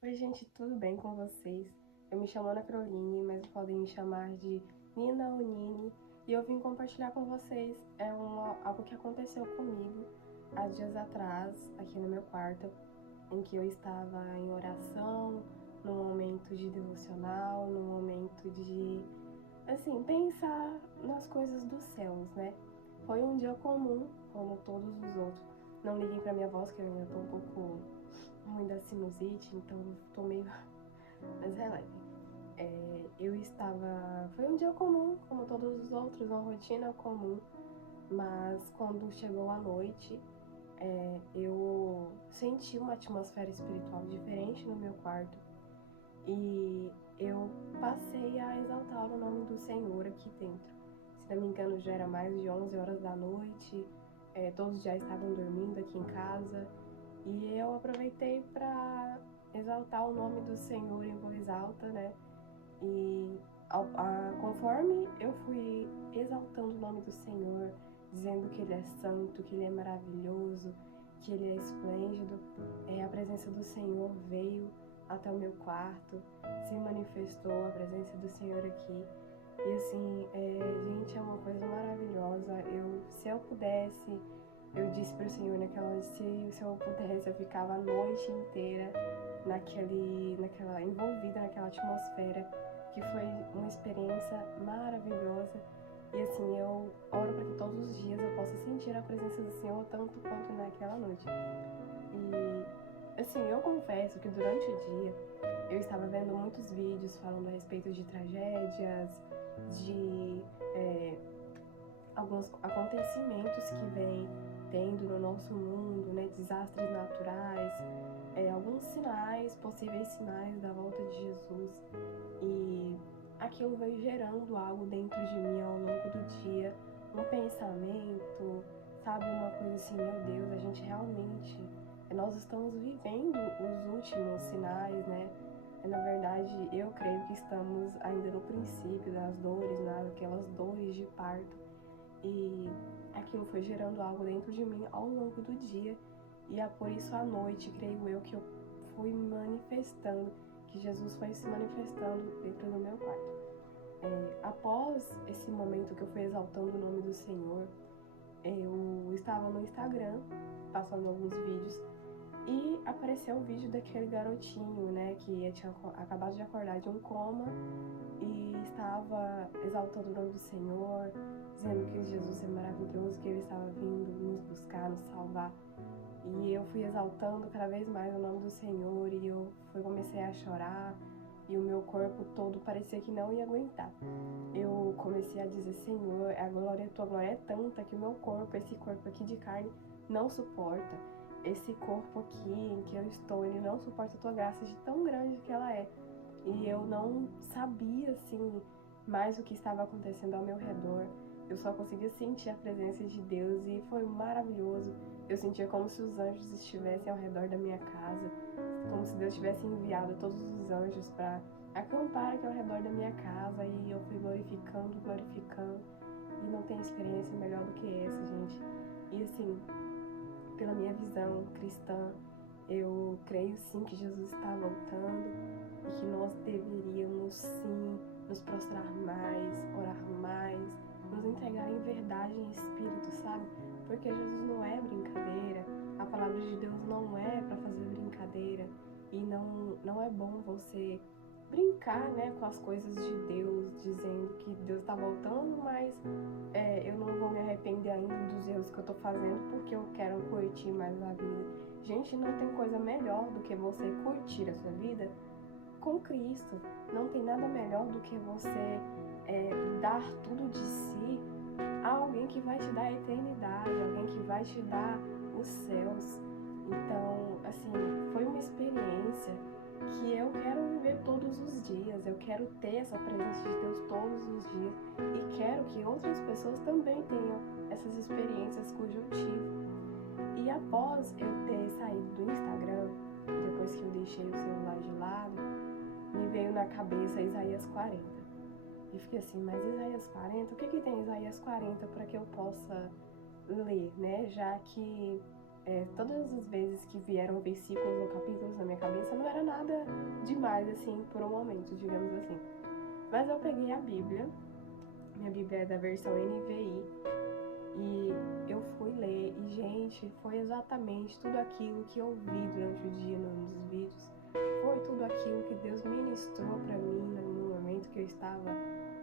Oi, gente, tudo bem com vocês? Eu me chamo Ana Caroline, mas podem me chamar de Nina ou Nini, e eu vim compartilhar com vocês algo que aconteceu comigo há dias atrás, aqui no meu quarto, em que eu estava em oração, num momento de devocional, num momento de, assim, pensar nas coisas dos céus, né? Foi um dia comum, como todos os outros. Não liguem pra minha voz, que eu ainda tô um pouco ruim da sinusite, então tô meio. Mas releve. Eu estava. Foi um dia comum, como todos os outros, uma rotina comum, mas quando chegou a noite, eu senti uma atmosfera espiritual diferente no meu quarto e eu passei a exaltar o nome do Senhor aqui dentro. Se não me engano, já era mais de 11 horas da noite, todos já estavam dormindo aqui em casa e eu aproveitei para exaltar o nome do Senhor em voz alta, né? E conforme eu fui exaltando o nome do Senhor, dizendo que Ele é santo, que Ele é maravilhoso, que Ele é esplêndido, a presença do Senhor veio até o meu quarto, se manifestou a presença do Senhor aqui. E assim, gente, é uma coisa maravilhosa. Se eu pudesse, eu disse para o Senhor naquela noite, se eu pudesse, eu ficava a noite inteira envolvida naquela atmosfera, que foi uma experiência maravilhosa. E assim, eu oro para que todos os dias eu possa sentir a presença do Senhor tanto quanto naquela noite. E assim, eu confesso que durante o dia eu estava vendo muitos vídeos falando a respeito de tragédias, de alguns acontecimentos que vêm tendo no nosso mundo, né, desastres naturais, alguns sinais, possíveis sinais da volta de Jesus. E aquilo veio gerando algo dentro de mim ao longo do dia, um pensamento, sabe, uma coisa assim, meu Deus, a gente realmente, nós estamos vivendo os últimos sinais, né? Na verdade, eu creio que estamos ainda no princípio das dores, naquelas dores de parto. E aquilo foi gerando algo dentro de mim ao longo do dia. E é por isso à noite, creio eu, que eu fui manifestando, que Jesus foi se manifestando dentro do meu quarto. Após esse momento que eu fui exaltando o nome do Senhor, eu estava no Instagram, passando alguns vídeos, e apareceu o vídeo daquele garotinho, né, que tinha acabado de acordar de um coma e estava exaltando o nome do Senhor, dizendo que Jesus é maravilhoso, que Ele estava vindo nos buscar, nos salvar. E eu fui exaltando cada vez mais o nome do Senhor e comecei a chorar e o meu corpo todo parecia que não ia aguentar. Eu comecei a dizer, Senhor, a tua glória é tanta que o meu corpo, esse corpo aqui de carne, não suporta. Esse corpo aqui em que eu estou, ele não suporta a tua graça de tão grande que ela é. E eu não sabia, assim, mais o que estava acontecendo ao meu redor. Eu só conseguia sentir a presença de Deus e foi maravilhoso. Eu sentia como se os anjos estivessem ao redor da minha casa, como se Deus tivesse enviado todos os anjos para acampar aqui ao redor da minha casa, e eu fui glorificando, glorificando. E não tem experiência melhor do que essa, gente. E assim, pela minha visão cristã, eu creio sim que Jesus está voltando e que nós deveríamos sim nos prostrar mais, orar mais, nos entregar em verdade, em espírito, sabe? Porque Jesus não é brincadeira, a palavra de Deus não é para fazer brincadeira, e não é bom você brincar, né, com as coisas de Deus, dizendo que Deus está voltando, mas eu não vou me arrepender ainda dos erros que eu tô fazendo porque eu quero curtir mais a vida. Gente, não tem coisa melhor do que você curtir a sua vida com Cristo. Não tem nada melhor do que você dar tudo de si a alguém que vai te dar a eternidade, alguém que vai te dar os céus. Então, assim, foi uma experiência que eu quero viver todos os dias. Eu quero ter essa presença de Deus todos os dias e quero que outras pessoas também tenham essas experiências cujo eu tive. E após eu ter saído do Instagram, depois que eu deixei o celular de lado, me veio na cabeça Isaías 40. E fiquei assim, mas Isaías 40? O que tem Isaías 40 para que eu possa ler, né? Já que Todas as vezes que vieram versículos ou capítulos na minha cabeça, não era nada demais, assim, por um momento, digamos assim. Mas eu peguei a Bíblia, minha Bíblia é da versão NVI, e eu fui ler, e gente, foi exatamente tudo aquilo que eu vi durante o dia nos vídeos, foi tudo aquilo que Deus ministrou para mim no momento que eu estava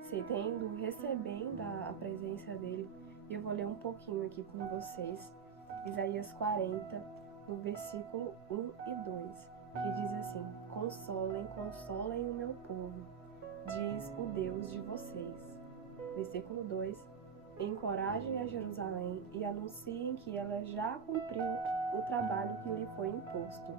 recebendo a presença dele. E eu vou ler um pouquinho aqui com vocês, Isaías 40, no versículo 1 e 2, que diz assim: Consolem, consolem o meu povo, diz o Deus de vocês. Versículo 2: Encorajem a Jerusalém e anunciem que ela já cumpriu o trabalho que lhe foi imposto.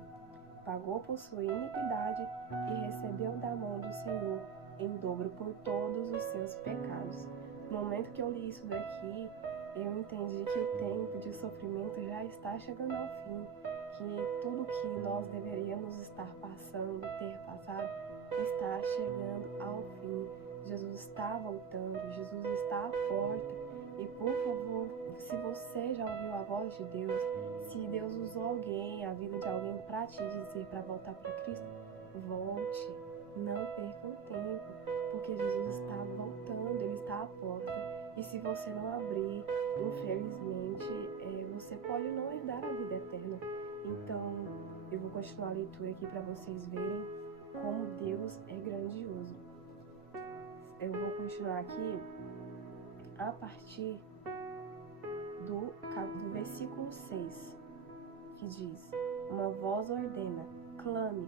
Pagou por sua iniquidade e recebeu da mão do Senhor em dobro por todos os seus pecados. No momento que eu li isso daqui, eu entendi que o tempo de sofrimento já está chegando ao fim, que tudo que nós deveríamos estar passando, ter passado, está chegando ao fim. Jesus está voltando, Jesus está à porta. E por favor, se você já ouviu a voz de Deus, se Deus usou alguém, a vida de alguém para te dizer para voltar para Cristo, volte, não perca o tempo, porque Jesus está voltando, Ele está à porta. E se você não abrir, infelizmente, você pode não herdar a vida eterna. Então, eu vou continuar a leitura aqui para vocês verem como Deus é grandioso. Eu vou continuar aqui a partir do versículo 6, que diz: Uma voz ordena, clame,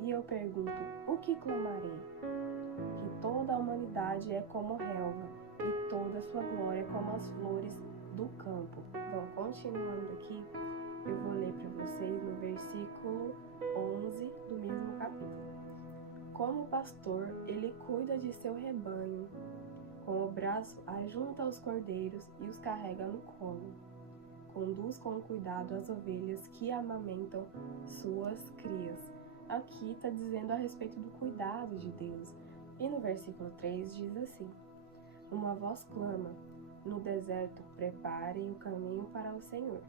e eu pergunto, o que clamarei? Que toda a humanidade é como relva, e toda a sua glória como as flores do campo. Então, continuando aqui, eu vou ler para vocês no versículo 11 do mesmo capítulo. Como pastor, ele cuida de seu rebanho. Com o braço, ajunta os cordeiros e os carrega no colo. Conduz com cuidado as ovelhas que amamentam suas crias. Aqui está dizendo a respeito do cuidado de Deus. E no versículo 3 diz assim: Uma voz clama, no deserto, preparem o caminho para o Senhor.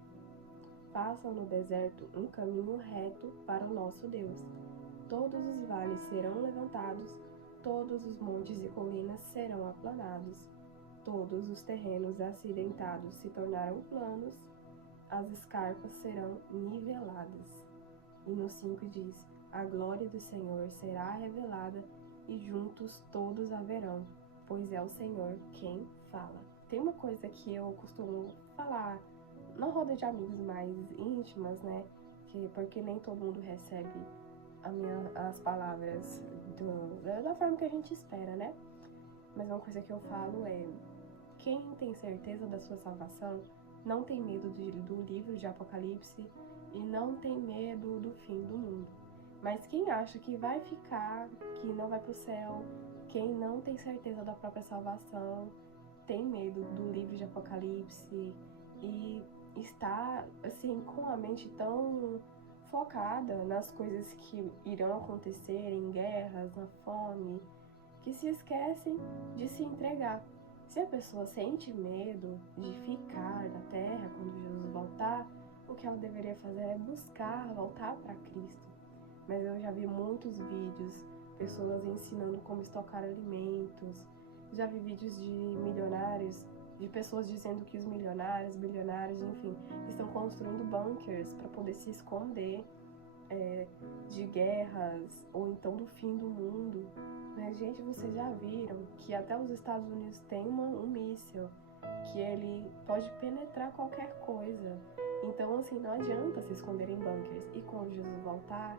Façam no deserto um caminho reto para o nosso Deus. Todos os vales serão levantados, todos os montes e colinas serão aplanados, todos os terrenos acidentados se tornarão planos, as escarpas serão niveladas. E no 5 diz: A glória do Senhor será revelada e juntos todos a verão, pois é o Senhor quem fala. Tem uma coisa que eu costumo falar na roda de amigos mais íntimas, né? Porque nem todo mundo recebe as palavras da forma que a gente espera, né? Mas uma coisa que eu falo é: quem tem certeza da sua salvação não tem medo do livro de Apocalipse e não tem medo do fim do mundo. Mas quem acha que vai ficar, que não vai pro céu, quem não tem certeza da própria salvação, tem medo do livro de Apocalipse e está, assim, com a mente tão focada nas coisas que irão acontecer, em guerras, na fome, que se esquecem de se entregar. Se a pessoa sente medo de ficar na terra quando Jesus voltar, o que ela deveria fazer é buscar voltar para Cristo. Mas eu já vi muitos vídeos, pessoas ensinando como estocar alimentos, já vi vídeos de milionários, de pessoas dizendo que os milionários, enfim, estão construindo bunkers para poder se esconder de guerras ou então do fim do mundo. Mas, gente, vocês já viram que até os Estados Unidos tem um míssil que ele pode penetrar qualquer coisa. Então, assim, não adianta se esconder em bunkers. E quando Jesus voltar,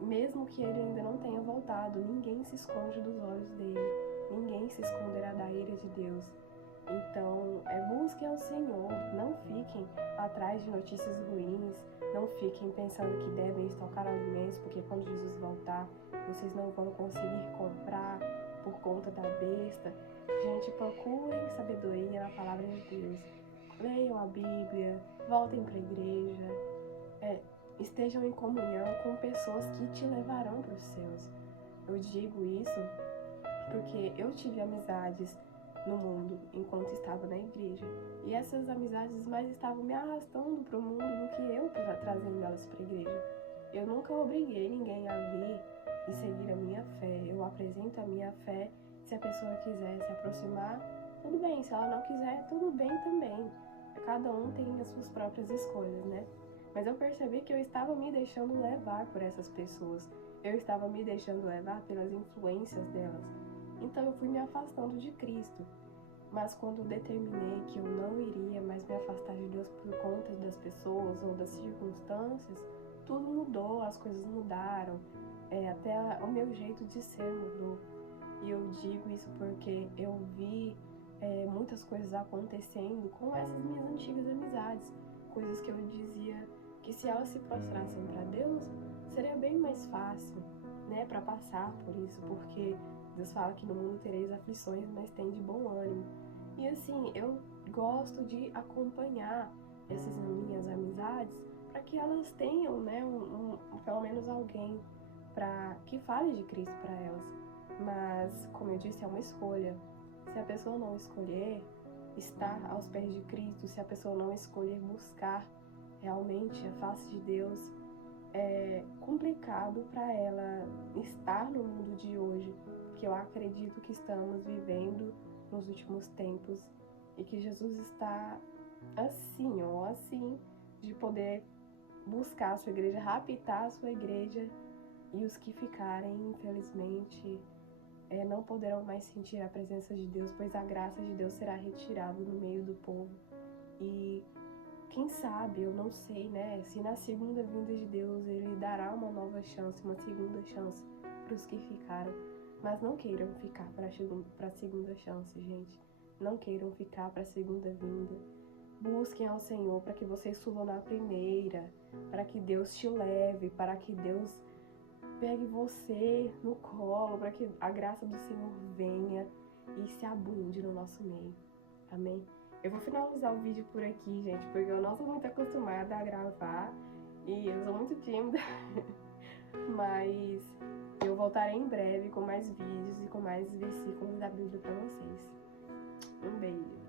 mesmo que ele ainda não tenha voltado, ninguém se esconde dos olhos dele. Ninguém se esconderá da ira de Deus. Então, busquem ao Senhor, não fiquem atrás de notícias ruins, não fiquem pensando que devem estocar alimentos, porque quando Jesus voltar, vocês não vão conseguir comprar por conta da besta. Gente, procurem sabedoria na palavra de Deus. Leiam a Bíblia, voltem para a igreja, estejam em comunhão com pessoas que te levarão para os céus. Eu digo isso porque eu tive amizades no mundo enquanto estava na igreja. E essas amizades mais estavam me arrastando para o mundo do que eu trazendo elas para a igreja. Eu nunca obriguei ninguém a vir e seguir a minha fé. Eu apresento a minha fé. Se a pessoa quiser se aproximar, tudo bem. Se ela não quiser, tudo bem também. Cada um tem as suas próprias escolhas, né? Mas eu percebi que eu estava me deixando levar por essas pessoas. Eu estava me deixando levar pelas influências delas. Então eu fui me afastando de Cristo. Mas quando determinei que eu não iria mais me afastar de Deus por conta das pessoas ou das circunstâncias, tudo mudou, as coisas mudaram, até o meu jeito de ser mudou. E eu digo isso porque eu vi muitas coisas acontecendo com essas minhas antigas amizades, coisas que eu dizia que se elas se prostrassem para Deus, seria bem mais fácil, né, para passar por isso, porque Deus fala que no mundo tereis aflições, mas tem de bom ânimo. E assim, eu gosto de acompanhar essas minhas amizades para que elas tenham, né, pelo menos alguém que fale de Cristo para elas. Mas, como eu disse, é uma escolha. Se a pessoa não escolher estar aos pés de Cristo, se a pessoa não escolher buscar realmente a face de Deus, é complicado para ela estar no mundo de hoje, porque eu acredito que estamos vivendo nos últimos tempos e que Jesus está assim, de poder buscar a sua igreja, raptar a sua igreja, e os que ficarem, infelizmente, não poderão mais sentir a presença de Deus, pois a graça de Deus será retirada no meio do povo. E quem sabe, eu não sei, né, se na segunda vinda de Deus ele dará uma nova chance, uma segunda chance para os que ficaram. Mas não queiram ficar para a segunda chance, gente. Não queiram ficar para a segunda vinda. Busquem ao Senhor para que vocês subam na primeira, para que Deus te leve, para que Deus pegue você no colo, para que a graça do Senhor venha e se abunde no nosso meio. Amém? Eu vou finalizar o vídeo por aqui, gente, porque eu não sou muito acostumada a gravar e eu sou muito tímida. Mas eu voltarei em breve com mais vídeos e com mais versículos da Bíblia para vocês. Um beijo!